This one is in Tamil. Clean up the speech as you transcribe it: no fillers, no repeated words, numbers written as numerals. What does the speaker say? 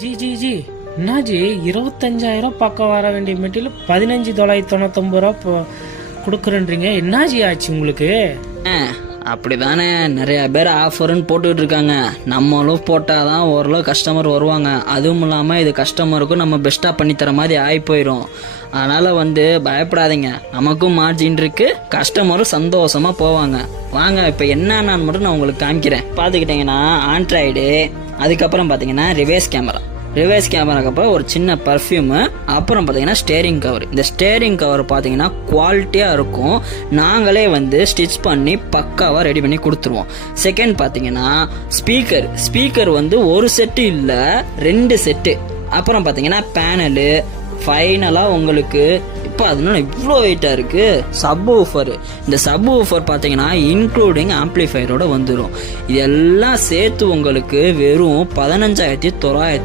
ஜி ஜி ஜி என்ன ஜி 25,000 பக்கம் வர வேண்டிய மெட்டீரியல் 15,999 ரூபா கொடுக்குறேன்றீங்க. என்ன ஜி ஆச்சு உங்களுக்கு? அப்படிதானே நிறைய பேர் ஆஃபர்னு போட்டுக்கிட்டு இருக்காங்க. நம்மளும் போட்டாதான் ஓரளவு கஸ்டமர் வருவாங்க. அதுவும் இல்லாமல் இது கஸ்டமருக்கும் நம்ம பெஸ்ட்டாக பண்ணித்தர மாதிரி ஆகி போயிடும். அதனால் பயப்படாதீங்க, நமக்கும் மார்ஜின் இருக்கு, கஸ்டமரும் சந்தோஷமாக போவாங்க. வாங்க இப்போ என்னன்னு மட்டும் நான் உங்களுக்கு காமிக்கிறேன். பார்த்துக்கிட்டிங்கன்னா ஆண்ட்ராய்டு, அதுக்கப்புறம் பார்த்தீங்கன்னா ரிவர்ஸ் கேமராக்கு அப்புறம் ஒரு சின்ன பர்ஃப்யூமு, அப்புறம் பார்த்தீங்கன்னா ஸ்டேரிங் கவர். இந்த ஸ்டேரிங் கவர் பார்த்தீங்கன்னா குவாலிட்டியாக இருக்கும். நாங்களே ஸ்டிச் பண்ணி பக்காவாக ரெடி பண்ணி கொடுத்துருவோம். செகண்ட் பார்த்தீங்கன்னா ஸ்பீக்கர் ஒரு செட்டு இல்லை 2 செட்டு. அப்புறம் பார்த்தீங்கன்னா பேனலு, ஃபைனலாக உங்களுக்கு இப்போ அதனால இவ்வளோ வெயிட்டாக இருக்குது சப் ஊஃபர். இந்த சப் ஊஃபர் பார்த்தீங்கன்னா இன்க்ளூடிங் ஆம்ப்ளிஃபையரோட வந்துடும். இதெல்லாம் சேர்த்து உங்களுக்கு வெறும் 15,999